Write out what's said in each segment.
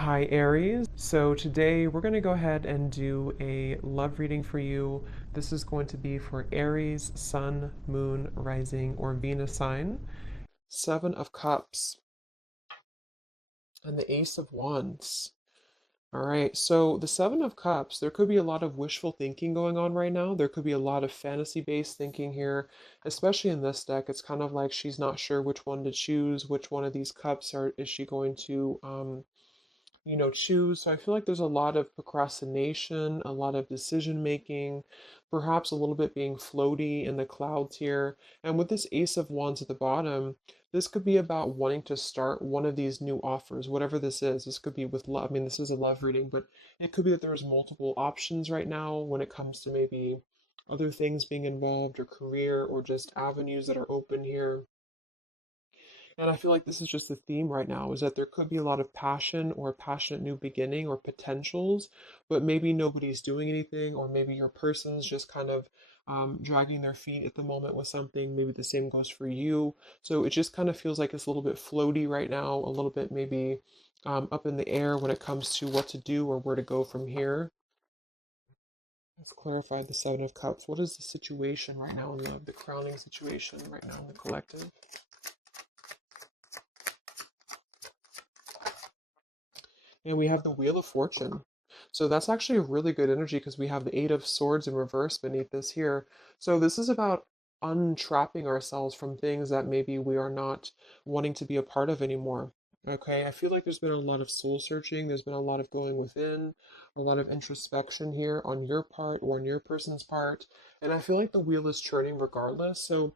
Hi, Aries. So today we're going to go ahead and do a love reading for you. This is going to be for Aries, Sun, Moon, Rising, or Venus sign. Seven of Cups and the Ace of Wands. All right, so the Seven of Cups, there could be a lot of wishful thinking going on right now. There could be a lot of fantasy-based thinking here, especially in this deck. It's kind of like she's not sure which one to choose, which one of these cups is she going to choose. So I feel like there's a lot of procrastination, a lot of decision making, perhaps a little bit being floaty in the clouds here. And with this Ace of Wands at the bottom, this could be about wanting to start one of these new offers, whatever this is. This could be with love. I mean, this is a love reading, but it could be that there's multiple options right now when it comes to maybe other things being involved or career or just avenues that are open here. And I feel like this is just the theme right now is that there could be a lot of passion or a passionate new beginning or potentials, but maybe nobody's doing anything, or maybe your person's just kind of dragging their feet at the moment with something. Maybe the same goes for you. So it just kind of feels like it's a little bit floaty right now, a little bit maybe up in the air when it comes to what to do or where to go from here. Let's clarify the Seven of Cups. What is the situation right now in love, the crowning situation right now in the collective? And we have the Wheel of Fortune. So that's actually a really good energy because we have the Eight of Swords in reverse beneath this here. So this is about untrapping ourselves from things that maybe we are not wanting to be a part of anymore. Okay, I feel like there's been a lot of soul searching, there's been a lot of going within, a lot of introspection here on your part or on your person's part. And I feel like the wheel is churning regardless. So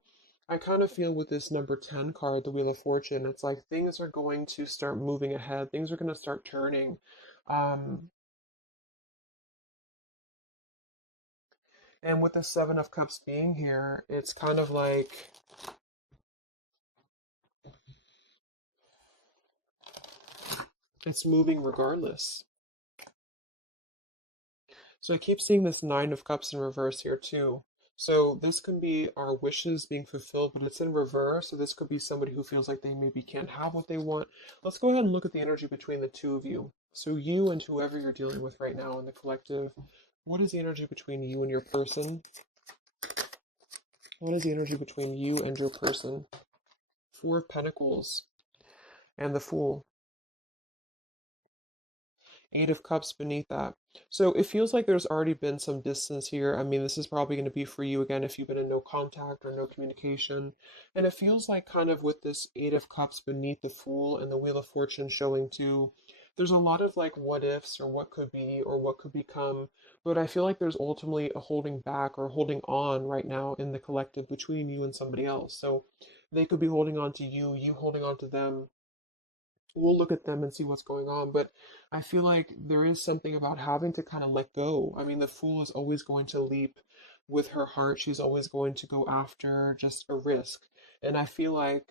I kind of feel with this number 10 card, the Wheel of Fortune, it's like things are going to start moving ahead. Things are going to start turning. Um, and with the Seven of Cups being here, it's kind of like it's moving regardless. So I keep seeing this Nine of Cups in reverse here too. So this can be our wishes being fulfilled, but it's in reverse. So this could be somebody who feels like they maybe can't have what they want. Let's go ahead and look at the energy between the two of you. So you and whoever you're dealing with right now in the collective, what is the energy between you and your person? What is the energy between you and your person? Four of Pentacles and the Fool. Eight of Cups beneath that. So it feels like there's already been some distance here. I mean, this is probably going to be for you again if you've been in no contact or no communication. And it feels like kind of with this Eight of Cups beneath the Fool and the Wheel of Fortune showing too, there's a lot of like what ifs or what could be or what could become. But I feel like there's ultimately a holding back or holding on right now in the collective between you and somebody else. So they could be holding on to you, you holding on to them. We'll look at them and see what's going on. But I feel like there is something about having to kind of let go. I mean, the fool is always going to leap with her heart. She's always going to go after just a risk. And I feel like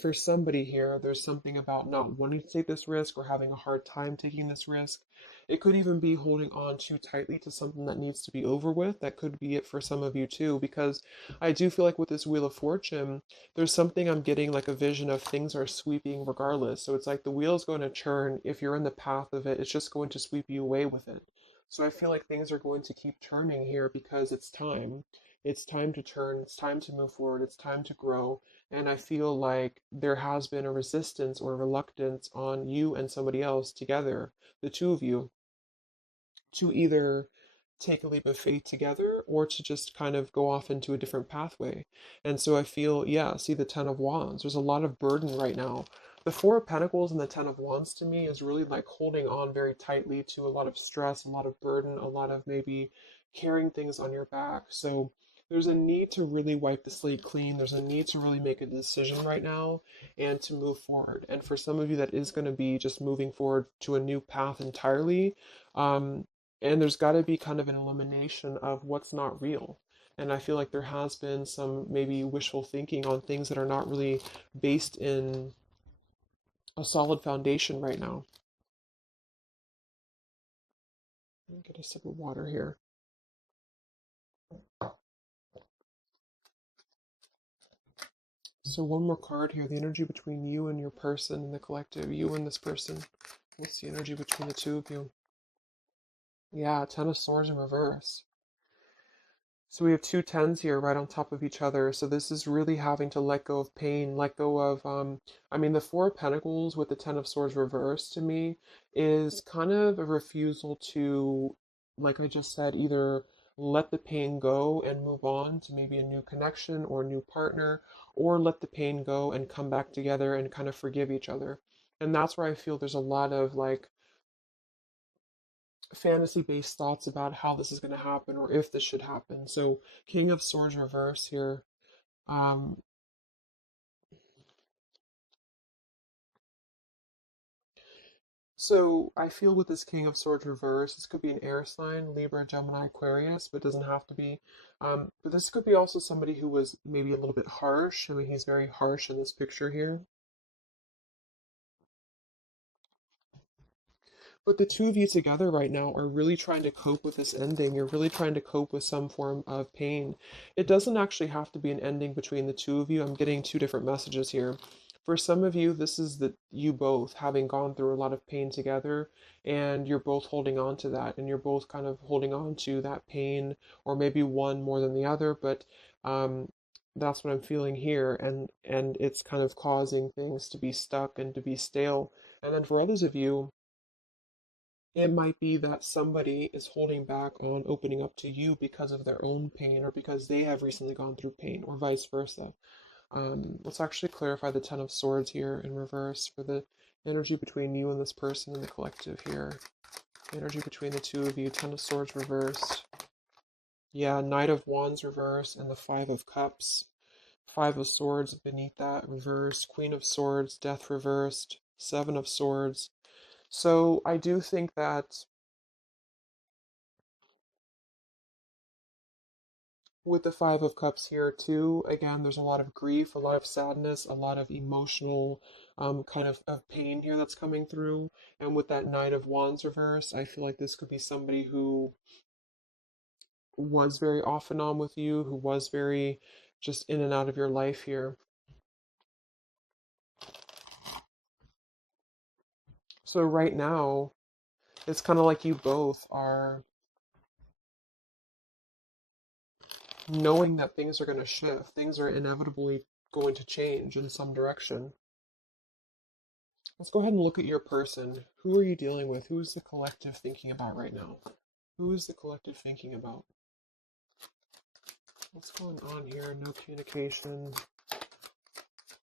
for somebody here, there's something about not wanting to take this risk or having a hard time taking this risk. It could even be holding on too tightly to something that needs to be over with. That could be it for some of you too, because I do feel like with this Wheel of Fortune, there's something I'm getting like a vision of things are sweeping regardless. So it's like the wheel's going to churn. If you're in the path of it, it's just going to sweep you away with it. So I feel like things are going to keep turning here because it's time. It's time to turn. It's time to move forward. It's time to grow. And I feel like there has been a resistance or reluctance on you and somebody else together, the two of you, to either take a leap of faith together or to just kind of go off into a different pathway. And so I feel, yeah, see the Ten of Wands. There's a lot of burden right now. The Four of Pentacles and the Ten of Wands to me is really like holding on very tightly to a lot of stress, a lot of burden, a lot of maybe carrying things on your back. So there's a need to really wipe the slate clean. There's a need to really make a decision right now and to move forward. And for some of you, that is going to be just moving forward to a new path entirely. Um, and there's got to be kind of an elimination of what's not real. And I feel like there has been some maybe wishful thinking on things that are not really based in a solid foundation right now. Let me get a sip of water here. So one more card here, the energy between you and your person and the collective, you and this person. What's the energy between the two of you? Yeah, Ten of Swords in reverse. So we have two tens here right on top of each other. So this is really having to let go of pain, let go of, I mean, the Four of Pentacles with the Ten of Swords reversed to me is kind of a refusal to, like I just said, either let the pain go and move on to maybe a new connection or a new partner, or let the pain go and come back together and kind of forgive each other. And that's where I feel there's a lot of like fantasy based thoughts about how this is going to happen or if this should happen. So, King of Swords reverse here. Um, so, I feel with this King of Swords reverse, this could be an air sign, Libra, Gemini, Aquarius, but it doesn't have to be. But this could be also somebody who was maybe a little bit harsh. I mean, he's very harsh in this picture here. But the two of you together right now are really trying to cope with this ending. You're really trying to cope with some form of pain. It doesn't actually have to be an ending between the two of you. I'm getting two different messages here. For some of you, this is that you both having gone through a lot of pain together, and you're both holding on to that, and you're both kind of holding on to that pain, or maybe one more than the other, but that's what I'm feeling here, and it's kind of causing things to be stuck and to be stale. And then for others of you, it might be that somebody is holding back on opening up to you because of their own pain or because they have recently gone through pain or vice versa. Let's actually clarify the Ten of Swords here in reverse for the energy between you and this person in the collective here. Energy between the two of you, Ten of Swords reversed. Yeah, Knight of Wands reversed and the Five of Cups. Five of Swords beneath that reversed. Queen of Swords, Death reversed. Seven of Swords. So I do think that with the Five of Cups here too, again, there's a lot of grief, a lot of sadness, a lot of emotional kind of pain here that's coming through. And with that Knight of Wands reverse, I feel like this could be somebody who was very off and on with you, who was very just in and out of your life here. So right now, it's kind of like you both are knowing that things are going to shift, things are inevitably going to change in some direction. Let's go ahead and look at your person. Who are you dealing with? Who is the collective thinking about right now? Who is the collective thinking about? What's going on here? No communication.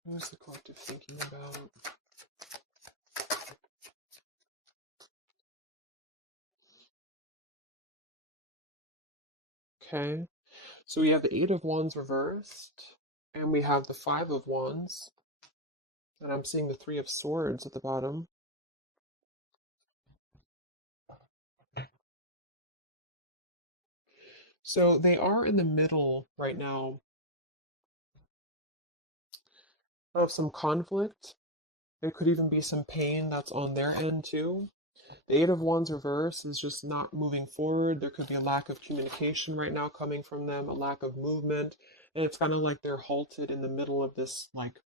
Who is the collective thinking about? Okay. So we have the Eight of Wands reversed, and we have the Five of Wands, and I'm seeing the Three of Swords at the bottom. So they are in the middle right now of some conflict. There could even be some pain that's on their end too. The Eight of Wands reverse is just not moving forward. There could be a lack of communication right now coming from them, a lack of movement. And it's kind of like they're halted in the middle of this, like,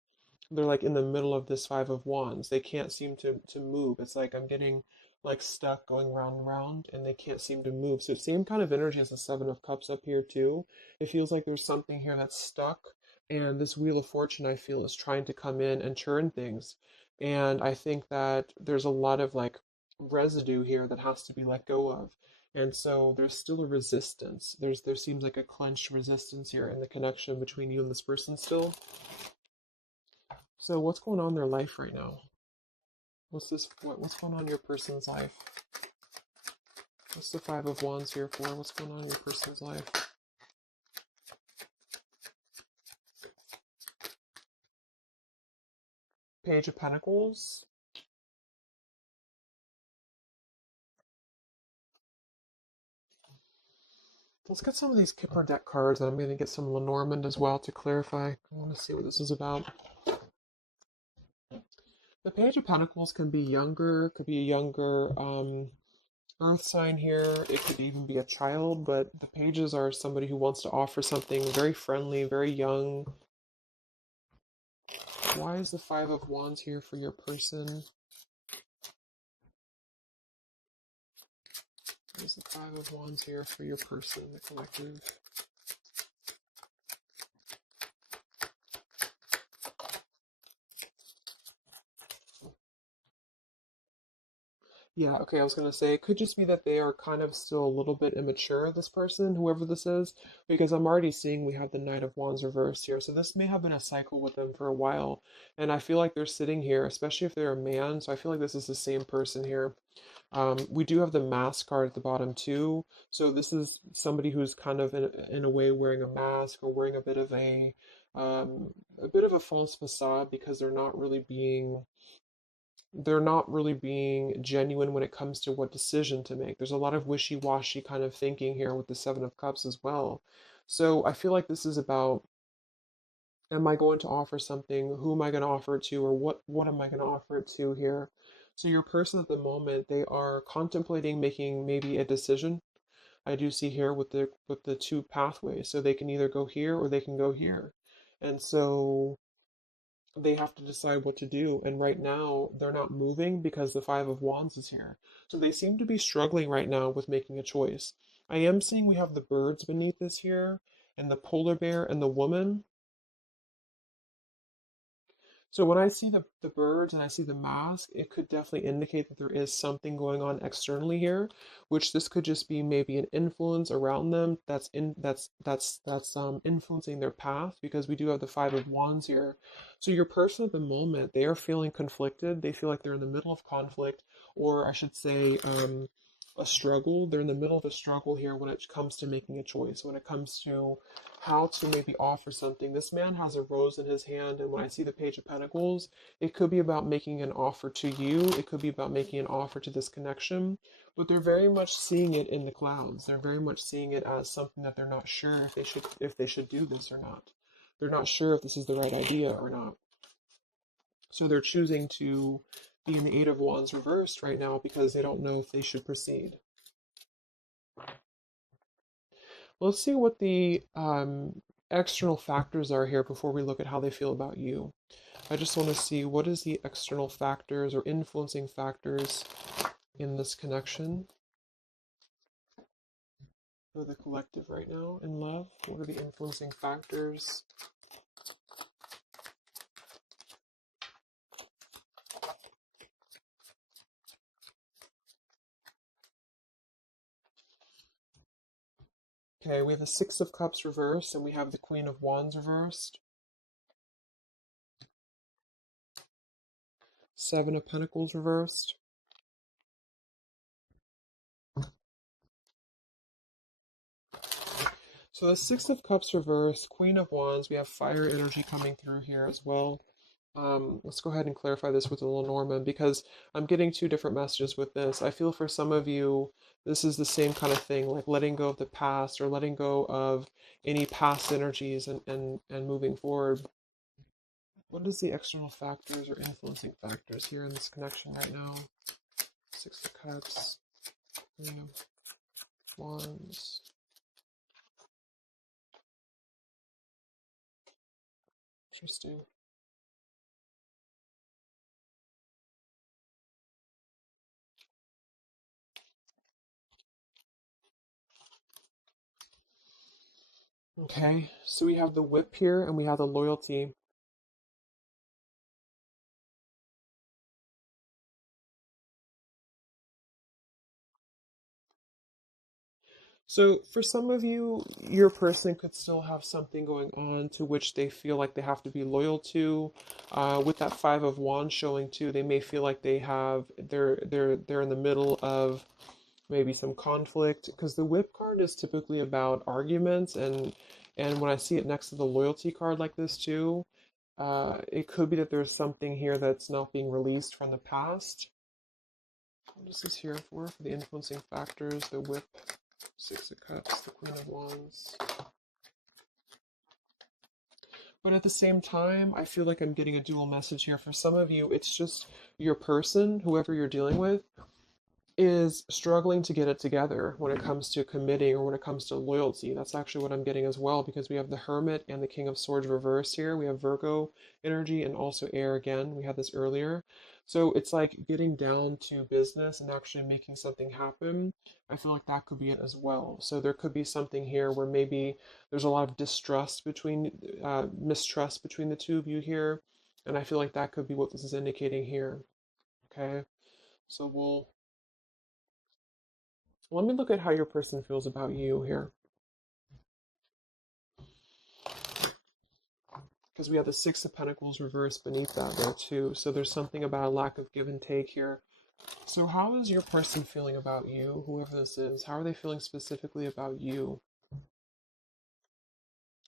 they're like in the middle of this Five of Wands. They can't seem to move. It's like I'm getting like stuck going round and round and they can't seem to move. So same kind of energy as the Seven of Cups up here too. It feels like there's something here that's stuck and this Wheel of Fortune I feel is trying to come in and churn things. And I think that there's a lot of like residue here that has to be let go of. And so there's still a resistance. There seems like a clenched resistance here in the connection between you and this person still. So what's going on in their life right now? What's going on in your person's life? What's the Five of Wands here for? What's going on in your person's life? Page of Pentacles. Let's get some of these Kipper deck cards, and I'm going to get some Lenormand as well to clarify. I want to see what this is about. The Page of Pentacles can be younger, could be a younger earth sign here. It could even be a child, but the pages are somebody who wants to offer something very friendly, very young. Why is the Five of Wands here for your person? There's the Five of Wands here for your person, the collective. Yeah, okay, I was gonna say it could just be that they are kind of still a little bit immature, this person, whoever this is, because I'm already seeing we have the Knight of Wands reversed here. So this may have been a cycle with them for a while. And I feel like they're sitting here, especially if they're a man. So I feel like this is the same person here. We do have the mask card at the bottom too. So this is somebody who's kind of in a way wearing a mask or wearing a bit of a false facade because they're not really being genuine when it comes to what decision to make. There's a lot of wishy-washy kind of thinking here with the Seven of Cups as well. So I feel like this is about, am I going to offer something? Who am I going to offer it to? Or what am I going to offer it to here? So your person at the moment, they are contemplating making maybe a decision. I do see here with the two pathways. So they can either go here or they can go here. And so they have to decide what to do. And right now, they're not moving because the Five of Wands is here. So they seem to be struggling right now with making a choice. I am seeing we have the birds beneath this here, and the polar bear and the woman. So when I see the birds and I see the mask, it could definitely indicate that there is something going on externally here, which this could just be maybe an influence around them that's influencing their path because we do have the Five of Wands here. So your person at the moment, they are feeling conflicted. They feel like they're in the middle of conflict, or I should say, a struggle. They're in the middle of a struggle here when it comes to making a choice, when it comes to how to maybe offer something. This man has a rose in his hand, and when I see the Page of Pentacles, it could be about making an offer to you. It could be about making an offer to this connection, but they're very much seeing it in the clouds. They're very much seeing it as something that they're not sure if they should do this or not. They're not sure if this is the right idea or not. So they're choosing to be in the Eight of Wands reversed right now because they don't know if they should proceed. Let's see what the external factors are here before we look at how they feel about you. I just want to see what is the external factors or influencing factors in this connection for the collective right now in love. What are the influencing factors? Okay, we have the Six of Cups reversed and we have the Queen of Wands reversed. Seven of Pentacles reversed. So the Six of Cups reversed, Queen of Wands, we have fire energy coming through here as well. Let's go ahead and clarify this with Lenormand because I'm getting two different messages with this. I feel for some of you, this is the same kind of thing, like letting go of the past or letting go of any past energies and moving forward. What is the external factors or influencing factors here in this connection right now? Six of Cups, Queen of Wands. Interesting. Okay, so we have the whip here and we have the loyalty. So for some of you, your person could still have something going on to which they feel like they have to be loyal to. With that Five of Wands showing too, they may feel like they're in the middle of maybe some conflict because the Whip card is typically about arguments and when I see it next to the loyalty card like this too, it could be that there's something here that's not being released from the past. What is this here for the influencing factors? The Whip. Six of Cups, the Queen of Wands. But at the same time, I feel like I'm getting a dual message here. For some of you, it's just your person, whoever you're dealing with, is struggling to get it together when it comes to committing or when it comes to loyalty. That's actually what I'm getting as well because we have the Hermit and the King of Swords reversed here. We have Virgo energy and also air again. We had this earlier. So it's like getting down to business and actually making something happen. I feel like that could be it as well. So there could be something here where maybe there's a lot of distrust between, mistrust between the two of you here. And I feel like that could be what this is indicating here. Okay. So let me look at how your person feels about you here. Because we have the Six of Pentacles reversed beneath that there too. So there's something about a lack of give and take here. So how is your person feeling about you, whoever this is? How are they feeling specifically about you?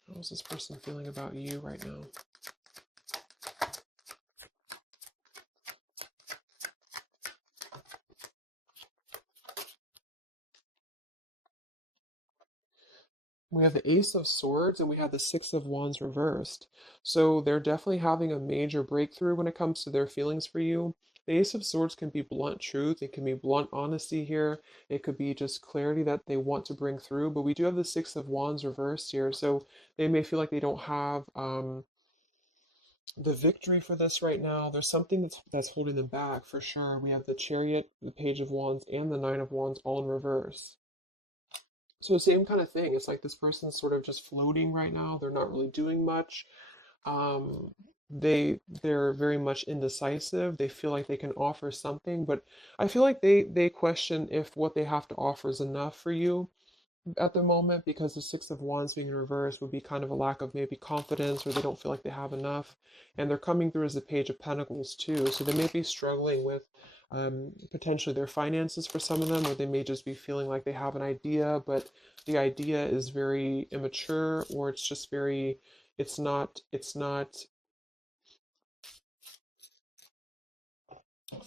How is this person feeling about you right now? We have the Ace of Swords and we have the Six of Wands reversed. So they're definitely having a major breakthrough when it comes to their feelings for you. The Ace of Swords can be blunt truth, it can be blunt honesty here, it could be just clarity that they want to bring through. But we do have the Six of Wands reversed here, so they may feel like they don't have the victory for this right now. There's something that's holding them back for sure. We have the Chariot, the Page of Wands, and the Nine of Wands all in reverse. So same kind of thing. It's like this person's sort of just floating right now. They're not really doing much. They're very much indecisive. They feel like they can offer something, but I feel like they question if what they have to offer is enough for you at the moment, because the Six of Wands being in reverse would be kind of a lack of maybe confidence, or they don't feel like they have enough. And they're coming through as the Page of Pentacles too, so they may be struggling with potentially their finances for some of them, or they may just be feeling like they have an idea, but the idea is very immature, or it's just very, it's not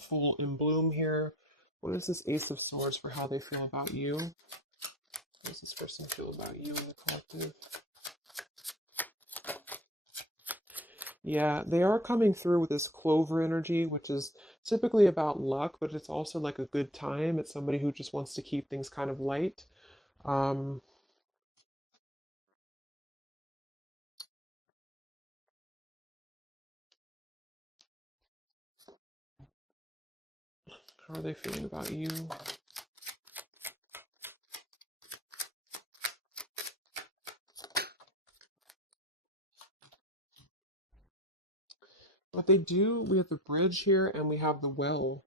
full in bloom here. What is this Ace of Swords for how they feel about you? How does this person feel about you in the collective? Yeah, they are coming through with this clover energy, which is typically about luck, but it's also like a good time. It's somebody who just wants to keep things kind of light. Um, how are they feeling about you? But they do, we have the bridge here and we have the well.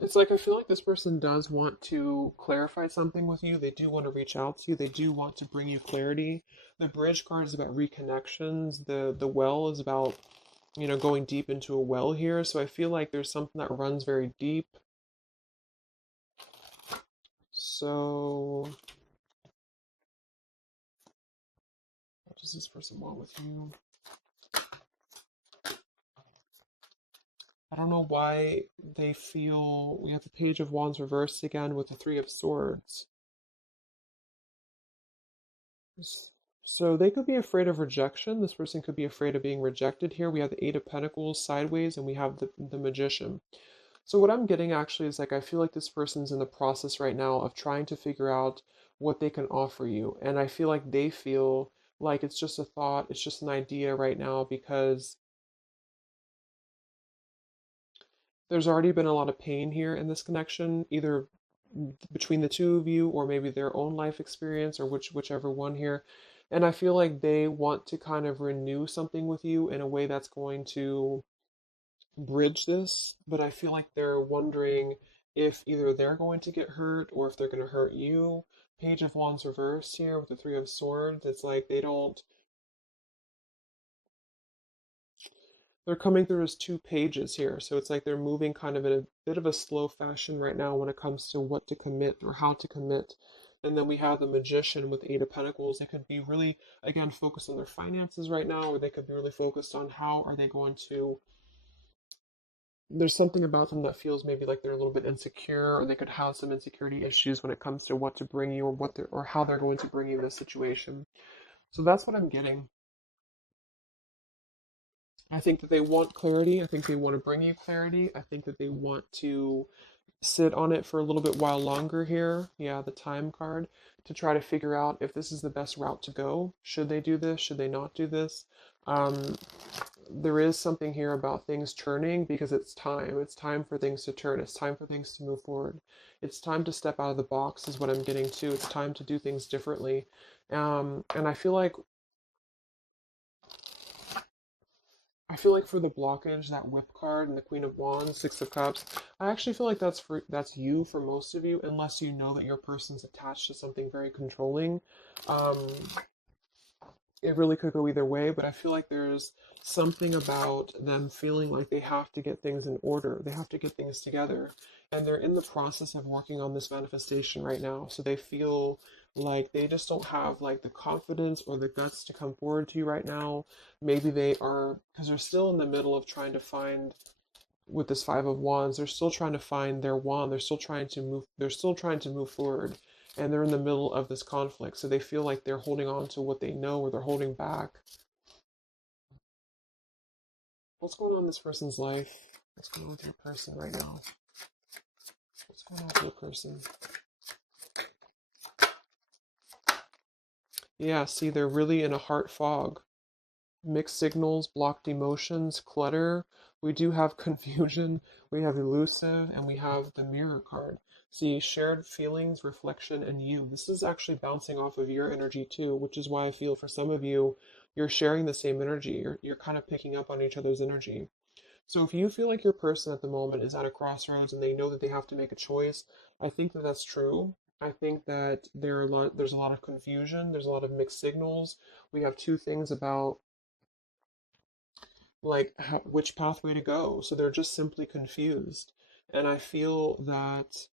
It's like I feel like this person does want to clarify something with you. They do want to reach out to you. They do want to bring you clarity. The bridge card is about reconnections. The well is about, going deep into a well here. So I feel like there's something that runs very deep. So what does this person want with you? I don't know why they feel we have the Page of Wands reversed again with the Three of Swords. So they could be afraid of rejection. This person could be afraid of being rejected here. We have the Eight of Pentacles sideways and we have the Magician. So what I'm getting actually is like I feel like this person's in the process right now of trying to figure out what they can offer you. And I feel like they feel like it's just a thought, it's just an idea right now because there's already been a lot of pain here in this connection, either between the two of you or maybe their own life experience or whichever one here. And I feel like they want to kind of renew something with you in a way that's going to bridge this, but I feel like they're wondering if either they're going to get hurt or if they're going to hurt you. Page of Wands reversed here with the Three of Swords. It's like they're coming through as two pages here. So it's like they're moving kind of in a bit of a slow fashion right now when it comes to what to commit or how to commit. And then we have the Magician with Eight of Pentacles. They could be really, again, focused on their finances right now, or they could be really focused on how are they going to. There's something about them that feels maybe like they're a little bit insecure, or they could have some insecurity issues when it comes to what to bring you or or how they're going to bring you this situation. So that's what I'm getting. I think that they want clarity. I think they want to bring you clarity. I think that they want to sit on it for a little bit while longer here. Yeah, the time card, to try to figure out if this is the best route to go. Should they do this? Should they not do this? Um, there is something here about things turning because it's time. It's time for things to turn. It's time for things to move forward. It's time to step out of the box, is what I'm getting to. It's time to do things differently. And I feel like for the blockage, that whip card and the Queen of Wands, Six of Cups, I actually feel like that's you for most of you, unless you know that your person's attached to something very controlling. Um, it really could go either way, but I feel like there's something about them feeling like they have to get things in order. They have to get things together. And they're in the process of working on this manifestation right now. So they feel like they just don't have like the confidence or the guts to come forward to you right now. Maybe they are, because they're still in the middle of trying to find, with this Five of Wands, they're still trying to find their wand. They're still trying to move forward. And they're in the middle of this conflict. So they feel like they're holding on to what they know or they're holding back. What's going on in this person's life? What's going on with your person right now? What's going on with your person? Yeah, see, they're really in a heart fog. Mixed signals, blocked emotions, clutter. We do have confusion, we have elusive, and we have the mirror card. See, shared feelings, reflection, and you. This is actually bouncing off of your energy too, which is why I feel for some of you, you're sharing the same energy. You're kind of picking up on each other's energy. So if you feel like your person at the moment is at a crossroads and they know that they have to make a choice, I think that that's true. I think that there's a lot of confusion. There's a lot of mixed signals. We have two things about like which pathway to go. So they're just simply confused. And I feel that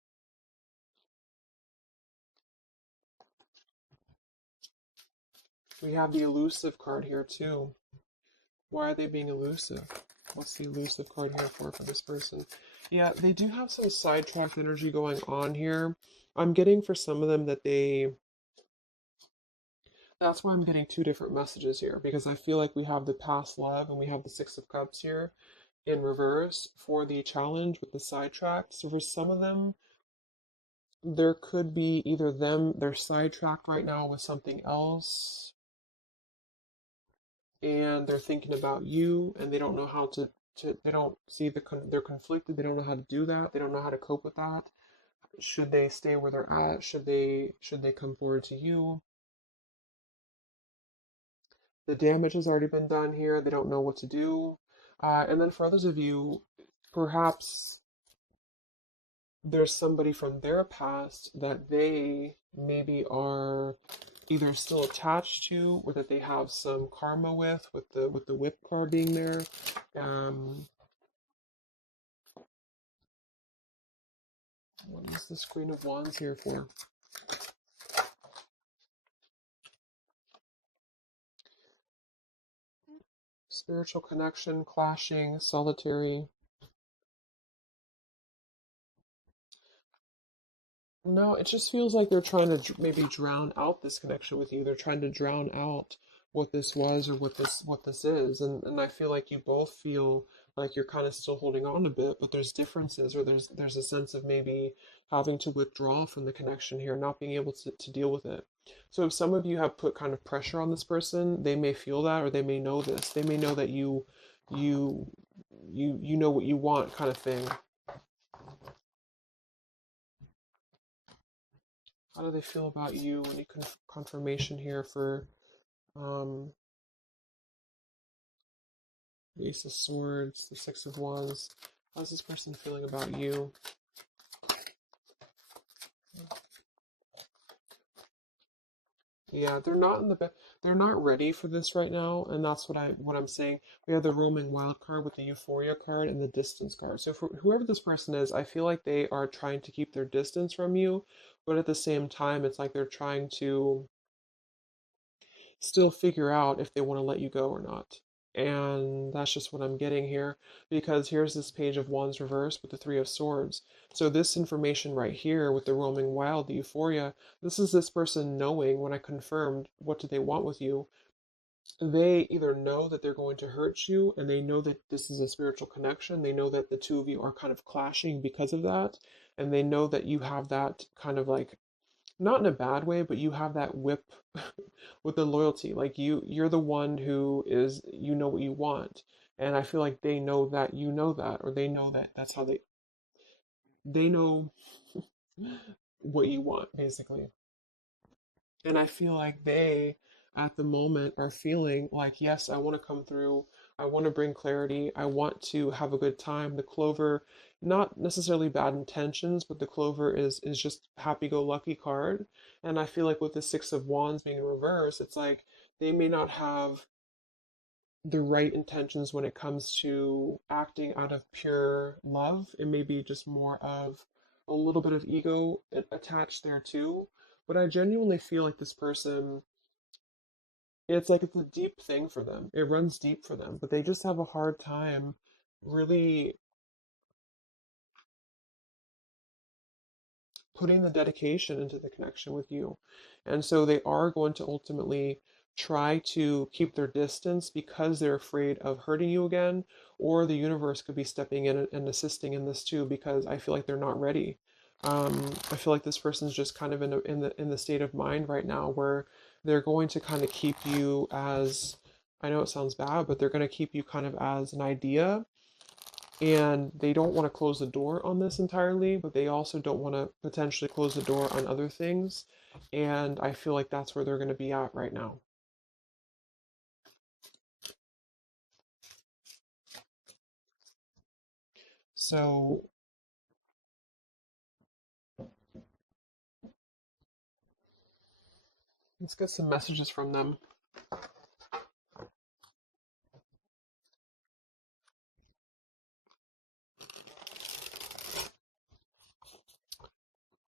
we have the elusive card here too. Why are they being elusive? What's the elusive card here for this person? Yeah, they do have some sidetracked energy going on here. I'm getting for some of them that that's why I'm getting two different messages here, because I feel like we have the past love and we have the Six of Cups here in reverse for the challenge with the sidetracked. So for some of them, there could be either they're sidetracked right now with something else and they're thinking about you and they don't know how to they don't see they're conflicted, they don't know how to do that, they don't know how to cope with that. Should they stay where they're at? Should they come forward to you? The damage has already been done here, they don't know what to do. And then for others of you, perhaps there's somebody from their past that they maybe are either still attached to or that they have some karma with the whip card being there. Um, what is this Queen of Wands here for? Spiritual connection, clashing, solitary. No, it just feels like they're trying to maybe drown out this connection with you. They're trying to drown out what this was or what this is. And I feel like you both feel like you're kind of still holding on a bit, but there's differences or there's a sense of maybe having to withdraw from the connection here, not being able to deal with it. So if some of you have put kind of pressure on this person, they may feel that or they may know this. They may know that you you know what you want kind of thing. How do they feel about you? Any confirmation here for um, the Ace of Swords, the Six of Wands? How's this person feeling about you? Yeah, they're not in the they're not ready for this right now, and that's what I'm saying. We have the roaming wild card with the euphoria card and the distance card. So for whoever this person is, I feel like they are trying to keep their distance from you, but at the same time, it's like they're trying to still figure out if they want to let you go or not. And that's just what I'm getting here because here's this Page of Wands reversed with the Three of Swords. So this information right here with the roaming wild, the euphoria, this is this person knowing when I confirmed what do they want with you. They either know that they're going to hurt you and they know that this is a spiritual connection. They know that the two of you are kind of clashing because of that. and they know that you have that kind of like, not in a bad way, but you have that whip with the loyalty. Like you're the one who is, you know what you want. And I feel like they know that you know that, or they know that that's how they know what you want, basically. And I feel like they, at the moment, are feeling like, yes, I want to come through. I want to bring clarity. I want to have a good time. The clover, not necessarily bad intentions, but the clover is just happy-go-lucky card. And I feel like with the Six of Wands being in reverse, it's like they may not have the right intentions when it comes to acting out of pure love. It may be just more of a little bit of ego attached there too. But I genuinely feel like this person, it's like it's a deep thing for them. It runs deep for them, but they just have a hard time really putting the dedication into the connection with you. And so they are going to ultimately try to keep their distance because they're afraid of hurting you again, or the universe could be stepping in and assisting in this too, because I feel like they're not ready. I feel like this person's just kind of in the state of mind right now where they're going to kind of keep you as, I know it sounds bad, but they're going to keep you kind of as an idea, and they don't want to close the door on this entirely, but they also don't want to potentially close the door on other things. And I feel like that's where they're going to be at right now. So let's get some messages from them.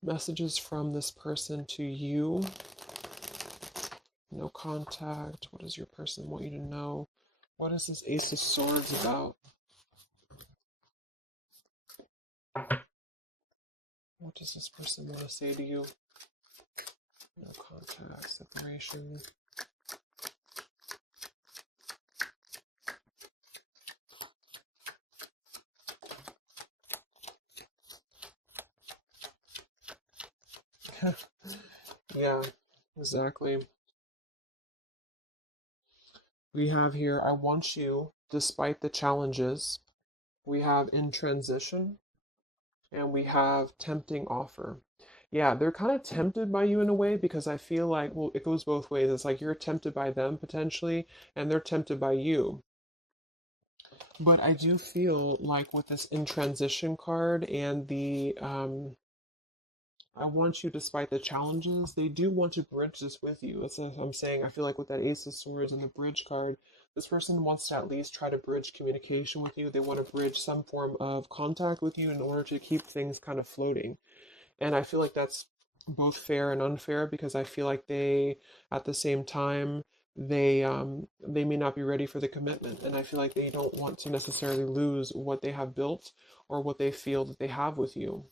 Messages from this person to you. No contact. What does your person want you to know? What is this Ace of Swords about? What does this person want to say to you? No contact, separation. Yeah, exactly. We have here, I want you despite the challenges. We have in transition, and we have tempting offer. Yeah, they're kind of tempted by you in a way because I feel like, well, it goes both ways. It's like you're tempted by them potentially, and they're tempted by you. But I do feel like with this in transition card and the I want you despite the challenges, they do want to bridge this with you. That's what I'm saying. I feel like with that Ace of Swords and the bridge card, this person wants to at least try to bridge communication with you. They want to bridge some form of contact with you in order to keep things kind of floating. And I feel like that's both fair and unfair because I feel like they, at the same time, they may not be ready for the commitment, and I feel like they don't want to necessarily lose what they have built or what they feel that they have with you.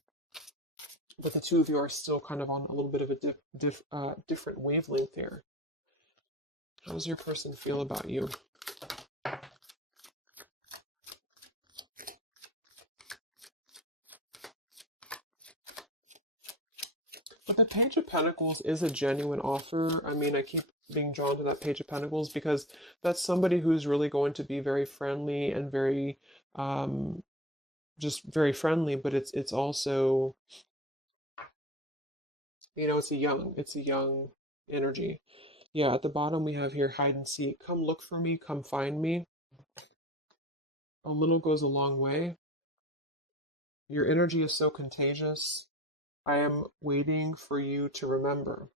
But the two of you are still kind of on a little bit of a different wavelength there. How does your person feel about you? But the Page of Pentacles is a genuine offer. I mean, I keep being drawn to that Page of Pentacles because that's somebody who's really going to be very friendly and very, um, just very friendly. But it's also, it's a young energy. Yeah, at the bottom we have here hide and seek. Come look for me, come find me. A little goes a long way. Your energy is so contagious. I am waiting for you to remember.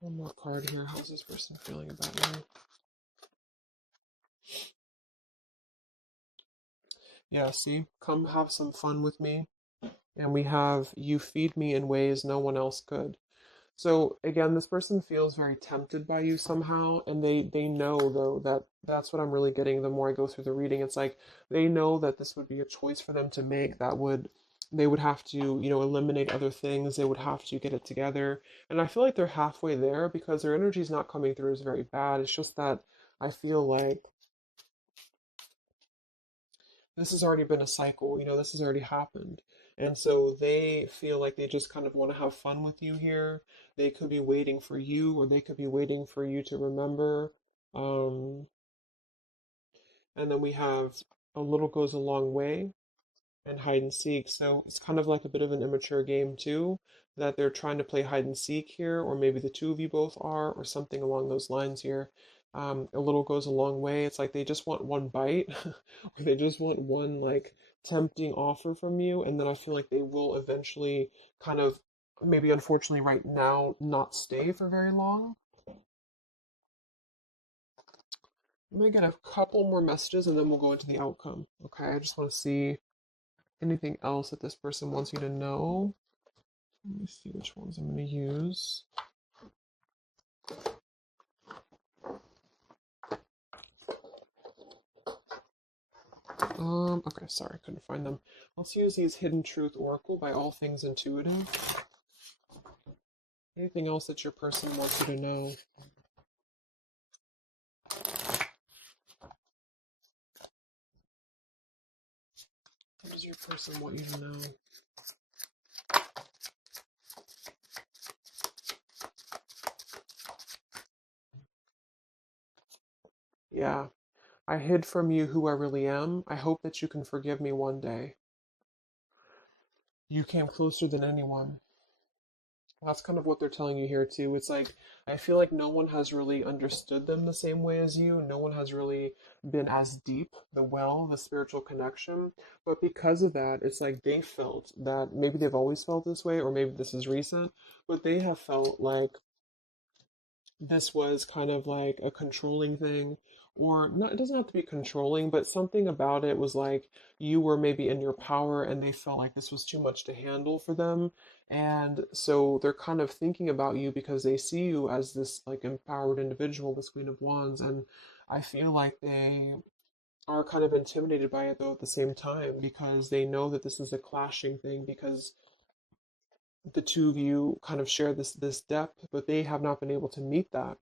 One more card here. How's this person feeling about you? Yeah, see? Come have some fun with me. And we have you feed me in ways no one else could. So again, this person feels very tempted by you somehow, and they know though that that's what I'm really getting the more I go through the reading. It's like they know that this would be a choice for them to make that would they would have to, eliminate other things. They would have to get it together. And I feel like they're halfway there because their energy is not coming through as very bad. It's just that I feel like this has already been a cycle, this has already happened. And so they feel like they just kind of want to have fun with you here. They could be waiting for you, or they could be waiting for you to remember. Um, and then we have a little goes a long way and hide and seek. So it's kind of like a bit of an immature game too, that they're trying to play hide and seek here, or maybe the two of you both are, or something along those lines here. A little goes a long way. It's like they just want one bite, or they just want one like tempting offer from you, and then I feel like they will eventually kind of, maybe unfortunately right now, not stay for very long. Let me get a couple more messages and then we'll go into the outcome. Okay, I just want to see anything else that this person wants you to know. Let me see which ones I'm going to use. Okay, sorry, I couldn't find them. Let's use these Hidden Truth Oracle by All Things Intuitive. Anything else that your person wants you to know? What does your person want you to know? Yeah, I hid from you who I really am. I hope that you can forgive me one day. You came closer than anyone. That's kind of what they're telling you here too. It's like I feel like no one has really understood them the same way as you. No one has really been as deep, the spiritual connection. But because of that, it's like they felt that maybe they've always felt this way, or maybe this is recent, but they have felt like this was kind of like a controlling thing, or not, it doesn't have to be controlling, but something about it was like you were maybe in your power and they felt like this was too much to handle for them. And so they're kind of thinking about you because they see you as this like empowered individual, this Queen of Wands. And I feel like they are kind of intimidated by it though at the same time because they know that this is a clashing thing because the two of you kind of share this depth, but they have not been able to meet that.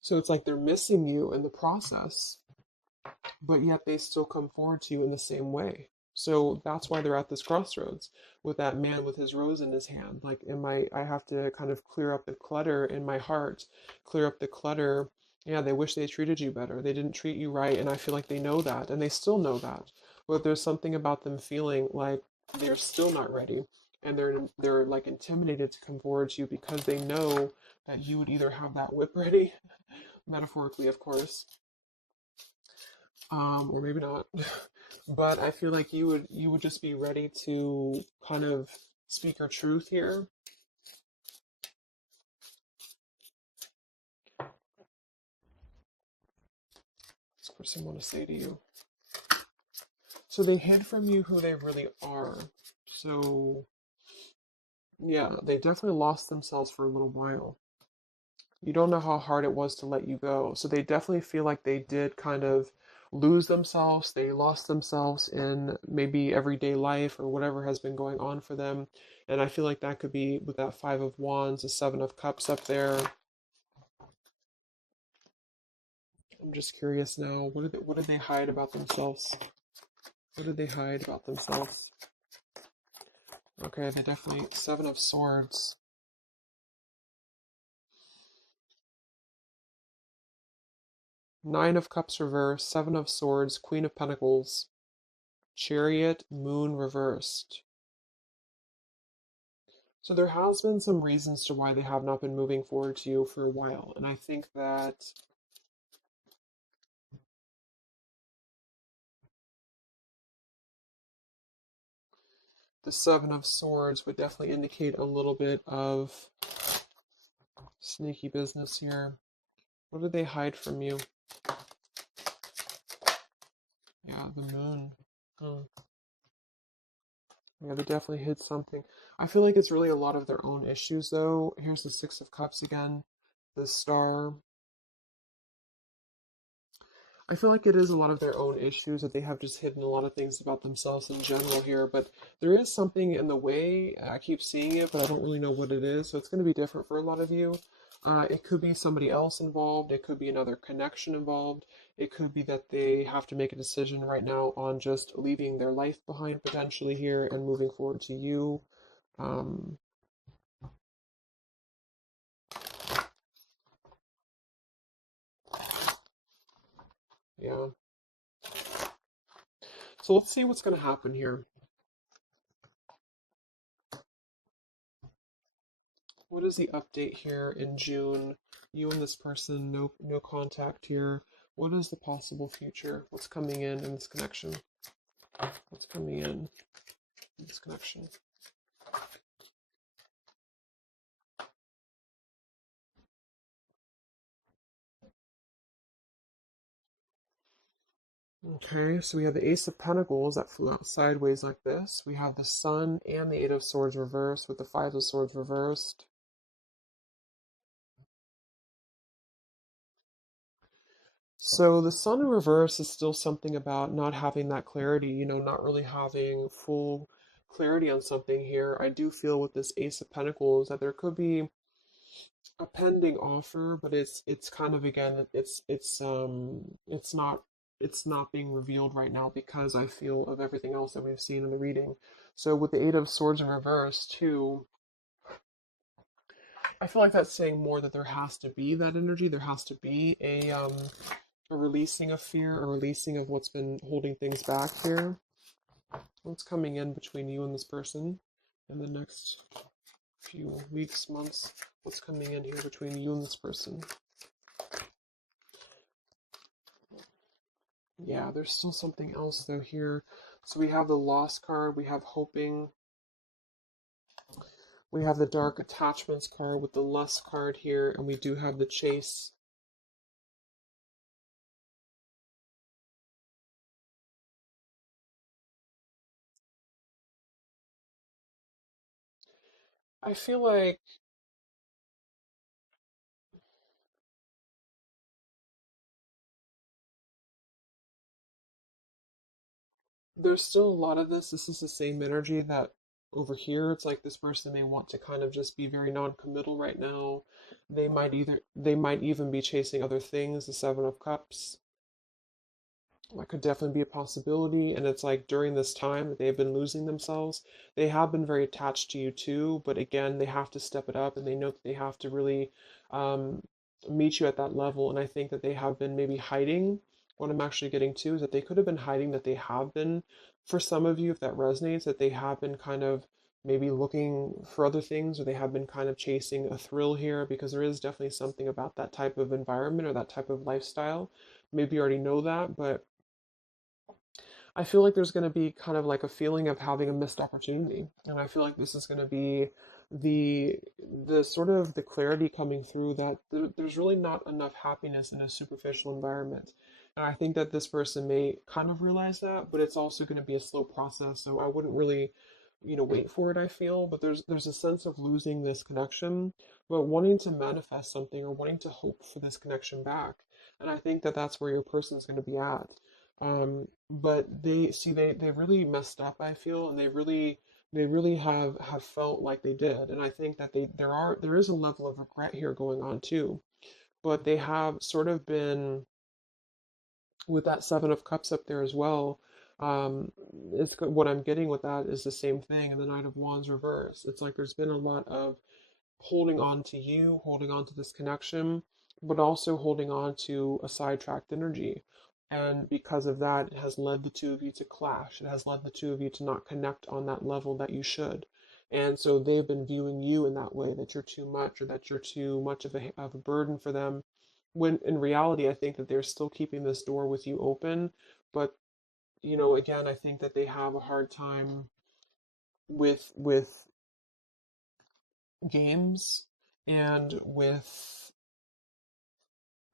So it's like they're missing you in the process, but yet they still come forward to you in the same way. So that's why they're at this crossroads with that man with his rose in his hand. Like, I have to kind of clear up the clutter in my heart, clear up the clutter. Yeah, they wish they treated you better. They didn't treat you right. And I feel like they know that and they still know that. But there's something about them feeling like they're still not ready. And they're like intimidated to come forward to you because they know that you would either have that whip ready, metaphorically, of course, or maybe not. But I feel like you would just be ready to kind of speak your truth here. What's this person want to say to you? So they hid from you who they really are. So yeah, they definitely lost themselves for a little while. You don't know how hard it was to let you go. So they definitely feel like they did kind of lose themselves. They lost themselves in maybe everyday life or whatever has been going on for them. And I feel like that could be with that Five of Wands, the Seven of Cups up there. I'm just curious now. What did they hide about themselves? What did they hide about themselves? Okay, they definitely Seven of Swords. Nine of Cups reversed, Seven of Swords, Queen of Pentacles, Chariot, Moon reversed. So there has been some reasons to why they have not been moving forward to you for a while. And I think that the Seven of Swords would definitely indicate a little bit of sneaky business here. What did they hide from you? Yeah, the moon. Hmm. Yeah, they definitely hid something. I feel like it's really a lot of their own issues, though. Here's the Six of Cups again, the Star. I feel like it is a lot of their own issues that they have just hidden a lot of things about themselves in general here, but there is something in the way. I keep seeing it, but I don't really know what it is, so it's going to be different for a lot of you. It could be somebody else involved, it could be another connection involved, it could be that they have to make a decision right now on just leaving their life behind potentially here and moving forward to you. Um, yeah. So let's see what's going to happen here. What is the update here in June? You and this person, no contact here. What is the possible future? What's coming in this connection? What's coming in this connection? Okay, so we have the Ace of Pentacles that flew out sideways like this. We have the Sun and the Eight of Swords reversed with the Five of Swords reversed. So the Sun in reverse is still something about not having that clarity, not really having full clarity on something here. I do feel with this Ace of Pentacles that there could be a pending offer, but it's kind of again it's not being revealed right now because I feel of everything else that we've seen in the reading. So with the Eight of Swords in reverse too, I feel like that's saying more that there has to be that energy, there has to be a releasing of fear, a releasing of what's been holding things back here. What's coming in between you and this person in the next few weeks, months? What's coming in here between you and this person? Yeah, there's still something else though here. So we have the lost card, we have hoping, we have the dark attachments card with the lust card here, and we do have the chase. I feel like there's still a lot of this. This is the same energy that over here. It's like this person may want to kind of just be very non-committal right now. They might even be chasing other things, the Seven of Cups. That could definitely be a possibility. And it's like during this time that they've been losing themselves, they have been very attached to you too. But again, they have to step it up and they know that they have to really um, meet you at that level. And I think that they have been maybe hiding. What I'm actually getting to is that they could have been hiding, that they have been, for some of you, if that resonates, that they have been kind of maybe looking for other things or they have been kind of chasing a thrill here because there is definitely something about that type of environment or that type of lifestyle. Maybe you already know that, but I feel like there's going to be kind of like a feeling of having a missed opportunity, and I feel like this is going to be the the sort of the clarity coming through that there's really not enough happiness in a superficial environment. And I think that this person may kind of realize that, but it's also going to be a slow process, so I wouldn't really, wait for it, I feel, but there's a sense of losing this connection, but wanting to manifest something or wanting to hope for this connection back. And I think that that's where your person is going to be at. But they really messed up, I feel, and they really have felt like they did. And I think that there is a level of regret here going on too. But they have sort of been with that Seven of Cups up there as well. What I'm getting with that is the same thing, and the Knight of Wands reverse. It's like there's been a lot of holding on to you, holding on to this connection, but also holding on to a sidetracked energy. And because of that, it has led the two of you to clash. It has led the two of you to not connect on that level that you should. And so they've been viewing you in that way, that you're too much or that you're too much of a burden for them. When in reality, I think that they're still keeping this door with you open. But, again, I think that they have a hard time with games and with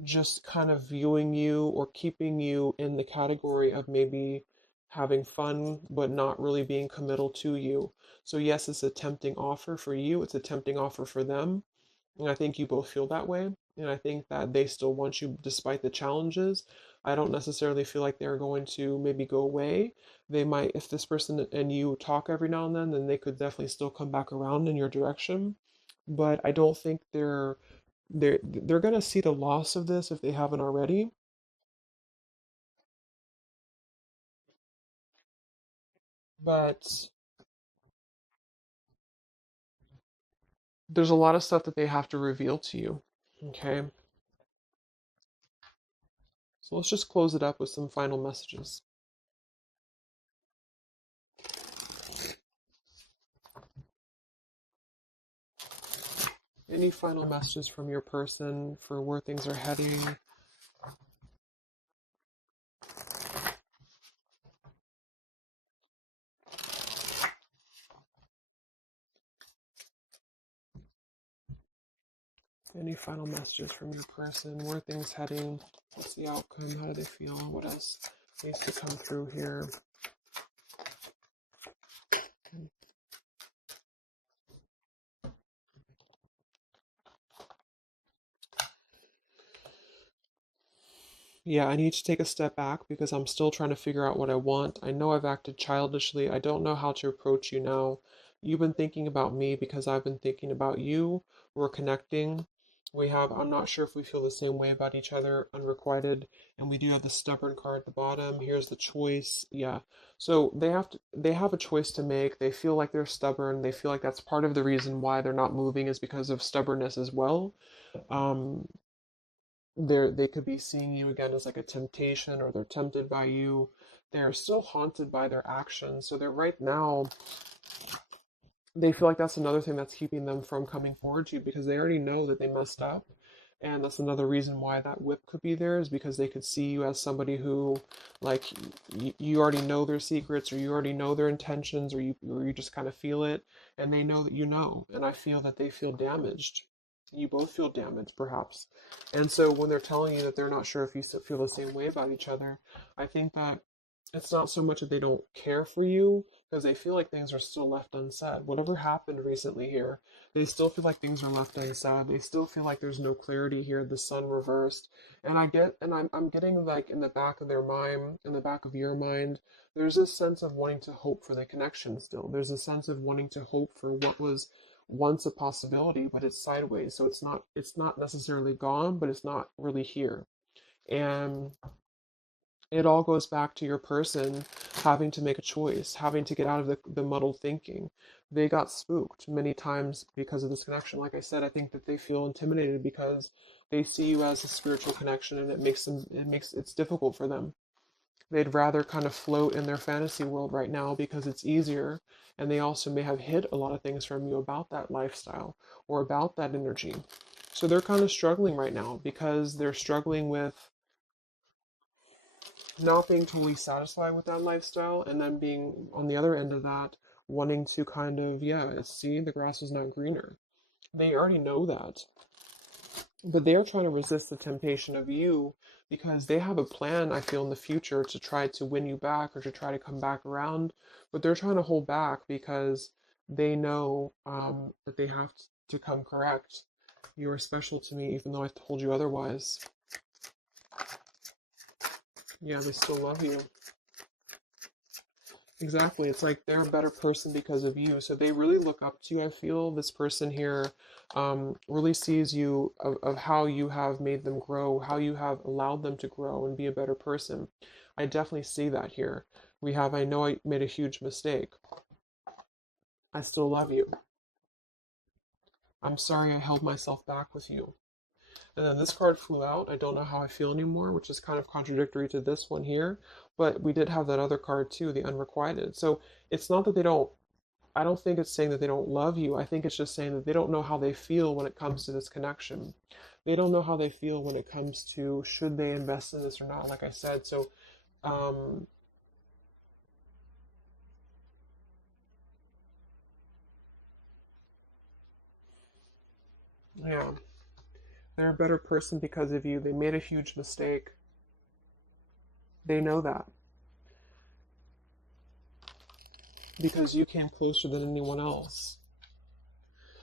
just kind of viewing you or keeping you in the category of maybe having fun, but not really being committal to you. So, yes, it's a tempting offer for you, it's a tempting offer for them. And I think you both feel that way. And I think that they still want you despite the challenges. I don't necessarily feel like they're going to maybe go away. They might, if this person and you talk every now and then they could definitely still come back around in your direction. But I don't think they're gonna see the loss of this if they haven't already. But there's a lot of stuff that they have to reveal to you. Okay. So let's just close it up with some final messages. Any final messages from your person for where things are heading? Any final messages from your person? Where are things heading? What's the outcome? How do they feel? What else needs to come through here? Yeah, I need to take a step back because I'm still trying to figure out what I want. I know I've acted childishly. I don't know how to approach you now. You've been thinking about me because I've been thinking about you. We're connecting. I'm not sure if we feel the same way about each other, unrequited. And we do have the stubborn card at the bottom. Here's the choice. Yeah. So they have a choice to make. They feel like they're stubborn. They feel like that's part of the reason why they're not moving is because of stubbornness as well. Um, they could be seeing you again as like a temptation, or they're tempted by you. They're still haunted by their actions, so they're right now, they feel like that's another thing that's keeping them from coming forward to you because they already know that they messed up. And that's another reason why that whip could be there, is because they could see you as somebody who, like, you already know their secrets, or you already know their intentions, or you just kind of feel it, and they know that you know. And I feel that they feel damaged. You both feel damaged, perhaps. And so when they're telling you that they're not sure if you feel the same way about each other, I think that it's not so much that they don't care for you, because they feel like things are still left unsaid. Whatever happened recently here, they still feel like things are left unsaid. They still feel like there's no clarity here, the sun reversed. And I'm getting like in the back of their mind, in the back of your mind, there's this sense of wanting to hope for the connection still. There's a sense of wanting to hope for what was once a possibility, but it's sideways. So it's not necessarily gone, but it's not really here. And it all goes back to your person having to make a choice, having to get out of the muddled thinking. They got spooked many times because of this connection. Like I said, I think that they feel intimidated because they see you as a spiritual connection, and it's difficult for them. They'd rather kind of float in their fantasy world right now because it's easier, and they also may have hid a lot of things from you about that lifestyle or about that energy. So they're kind of struggling right now because they're struggling with not being totally satisfied with that lifestyle, and then being on the other end of that, wanting to kind of, yeah, see, the grass is not greener. They already know that, but they're trying to resist the temptation of you because they have a plan, I feel, in the future to try to win you back, or to try to come back around. But they're trying to hold back because they know that they have to come correct. You are special to me, even though I told you otherwise. Yeah, they still love you. Exactly. It's like they're a better person because of you. So they really look up to you. I feel this person here really sees you of how you have made them grow, how you have allowed them to grow and be a better person. I definitely see that here. I know I made a huge mistake. I still love you. I'm sorry I held myself back with you. And then this card flew out. I don't know how I feel anymore, which is kind of contradictory to this one here. But we did have that other card too, the unrequited. So it's not that they don't, I don't think it's saying that they don't love you. I think it's just saying that they don't know how they feel when it comes to this connection. They don't know how they feel when it comes to should they invest in this or not, like I said. So, um, yeah, they're a better person because of you. They made a huge mistake. They know that. because you came closer than anyone else.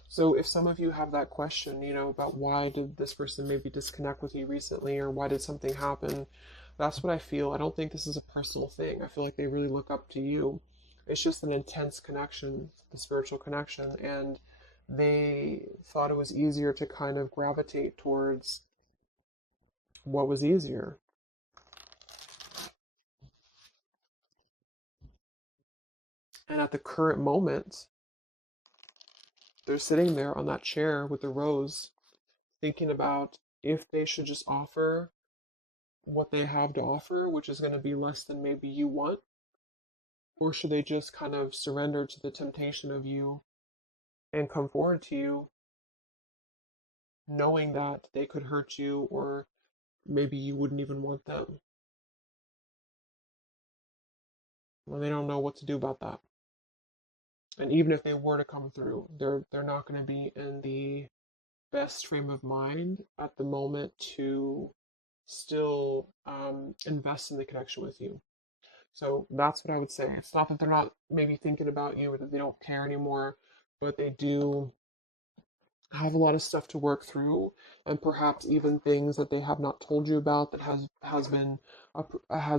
So if some of you have that question, about why did this person maybe disconnect with you recently, or why did something happen, that's what I feel. I don't think this is a personal thing. I feel like they really look up to you. It's just an intense connection, the spiritual connection, and they thought it was easier to kind of gravitate towards what was easier. And at the current moment, they're sitting there on that chair with the rose, thinking about if they should just offer what they have to offer, which is going to be less than maybe you want, or should they just kind of surrender to the temptation of you and come forward to you, knowing that they could hurt you, or maybe you wouldn't even want them, or they don't know what to do about that. And even if they were to come through, they're not going to be in the best frame of mind at the moment to still invest in the connection with you. So that's what I would say. It's not that they're not maybe thinking about you or that they don't care anymore, but they do have a lot of stuff to work through, and perhaps even things that they have not told you about that has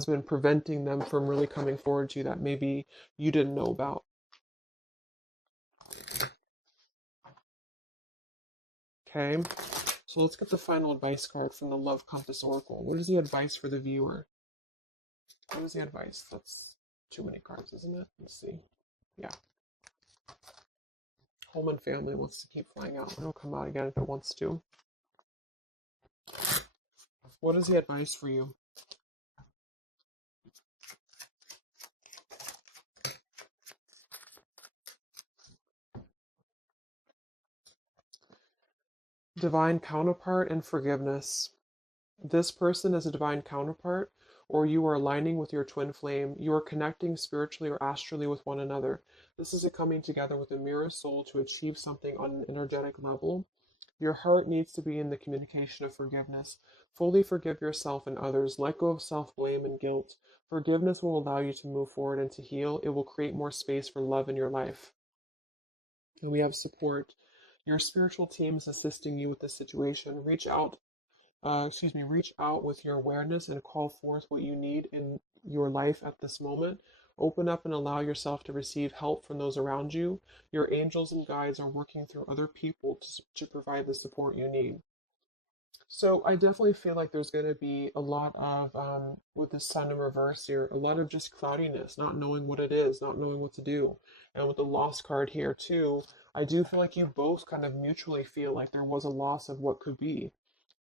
been preventing them from really coming forward to you that maybe you didn't know about. Okay, so let's get the final advice card from the Love Compass Oracle. What is the advice for the viewer? What is the advice? That's too many cards, isn't it? Let's see. Yeah. Home and family wants to keep flying out. It'll come out again if it wants to. What is the advice for you? Divine counterpart and forgiveness. This person is a divine counterpart, or you are aligning with your twin flame. You are connecting spiritually or astrally with one another. This is a coming together with a mirror soul to achieve something on an energetic level. Your heart needs to be in the communication of forgiveness. Fully forgive yourself and others. Let go of self blame and guilt. Forgiveness will allow you to move forward and to heal. It will create more space for love in your life. And we have support. Your spiritual team is assisting you with this situation. Reach out with your awareness and call forth what you need in your life at this moment. Open up and allow yourself to receive help from those around you. Your angels and guides are working through other people to provide the support you need. So I definitely feel like there's going to be a lot of, with the sun in reverse here, a lot of just cloudiness, not knowing what it is, not knowing what to do. And with the lost card here too, I do feel like you both kind of mutually feel like there was a loss of what could be.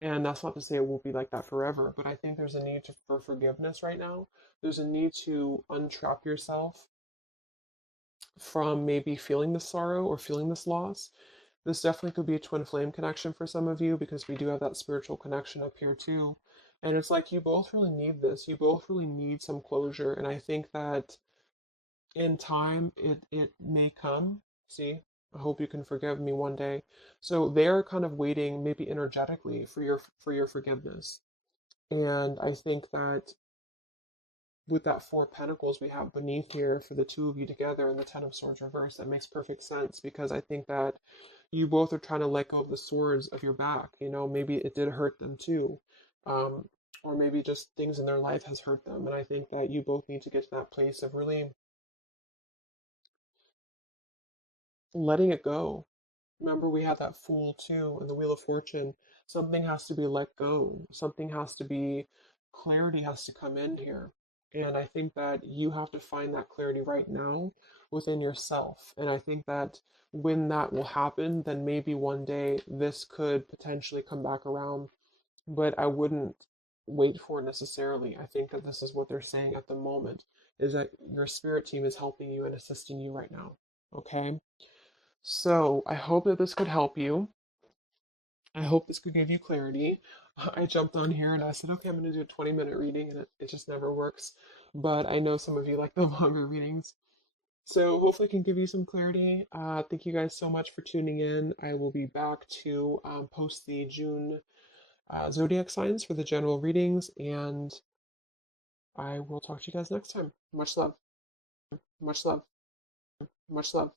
And that's not to say it won't be like that forever, but I think there's a need for forgiveness right now. There's a need to untrap yourself from maybe feeling the sorrow or feeling this loss. This definitely could be a twin flame connection for some of you because we do have that spiritual connection up here too. And it's like you both really need this. You both really need some closure. And I think that in time it may come. See, I hope you can forgive me one day. So they're kind of waiting maybe energetically for your forgiveness. And I think that with that four of pentacles we have beneath here for the two of you together and the 10 of swords reverse, that makes perfect sense because I think that you both are trying to let go of the swords of your back. Maybe it did hurt them too, um, or maybe just things in their life has hurt them, and I think that you both need to get to that place of really letting it go. Remember, we had that Fool too in the Wheel of Fortune. Something has to be let go. Something has to be, clarity has to come in here. And I think that you have to find that clarity right now within yourself. And I think that when that will happen, then maybe one day this could potentially come back around. But I wouldn't wait for it necessarily. I think that this is what they're saying at the moment, is that your spirit team is helping you and assisting you right now. Okay? So I hope that this could help you. I hope this could give you clarity. I jumped on here and I said, okay, I'm going to do a 20-minute reading, and it just never works. But I know some of you like the longer readings. So hopefully I can give you some clarity. Thank you guys so much for tuning in. I will be back to post the June zodiac signs for the general readings, and I will talk to you guys next time. Much love. Much love. Much love.